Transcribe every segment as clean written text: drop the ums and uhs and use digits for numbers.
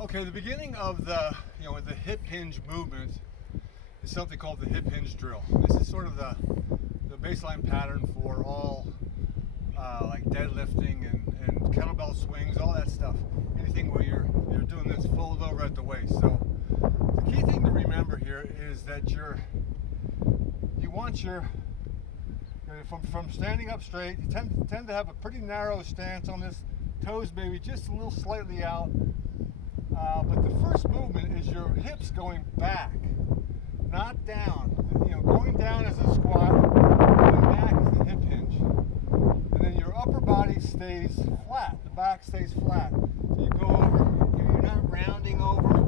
Okay, the beginning of the hip hinge movement is something called the hip hinge drill. This is sort of the baseline pattern for all like deadlifting and kettlebell swings, all that stuff. Anything where you're doing this fold over at the waist. So the key thing to remember here is that you want from standing up straight, you tend to have a pretty narrow stance on this, toes maybe just a little slightly out. But the first movement is your hips going back, not down. Going down is a squat, going back is the hip hinge. And then your upper body stays flat, the back stays flat. So you go over, you're not rounding over,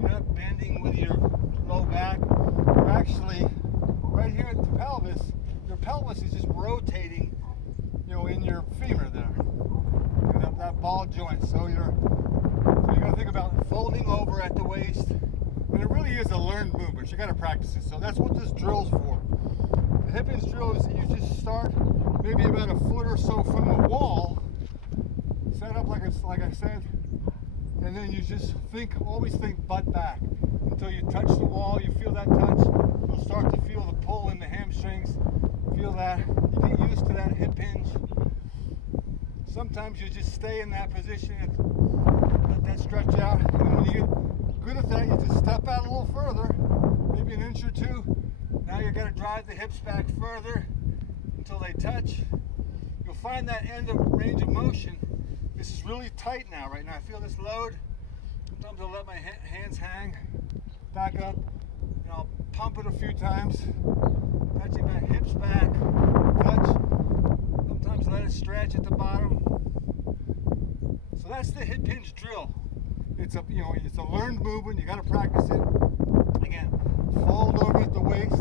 you're not bending with your low back. You're actually, right here at the pelvis, your pelvis is just rotating, in your femur there, that ball joint. So you got to think about folding over at the waist, and it really is a learned movement. You got to practice it. So that's what this drill's for. The hip hinge drill is that you just start maybe about a foot or so from the wall, set up like I said, and then you just always think butt back until you touch the wall. You feel that touch. You'll start to feel the pull in the hamstrings. Feel that. You get used to that hip hinge. Sometimes you just stay in that position and let that stretch out. And then when you get good at that, you just step out a little further, maybe an inch or two. Now you're going to drive the hips back further until they touch. You'll find that end of range of motion. This is really tight now, right now. I feel this load. Sometimes I'll let my hands hang back up, and I'll pump it a few times, touching my hips back, touch. Sometimes let it stretch at the bottom. So that's the hip hinge drill. It's a learned movement. You got to practice it. Again, fold over at the waist,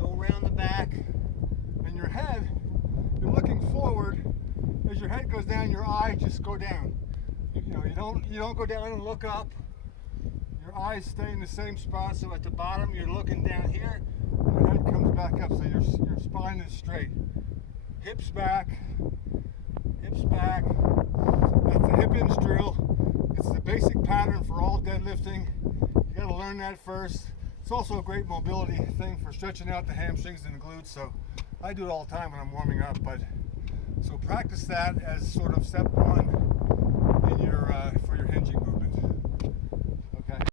go around the back, and your head. You're looking forward. As your head goes down, your eyes just go down. You don't go down and look up. Your eyes stay in the same spot. So at the bottom, you're looking down here. Your head comes back up, so your spine is straight. Hips back, hips back. That's the hip hinge drill. It's the basic pattern for all deadlifting. You got to learn that first. It's also a great mobility thing for stretching out the hamstrings and the glutes. So I do it all the time when I'm warming up. So practice that as sort of step one in for your hinging movement.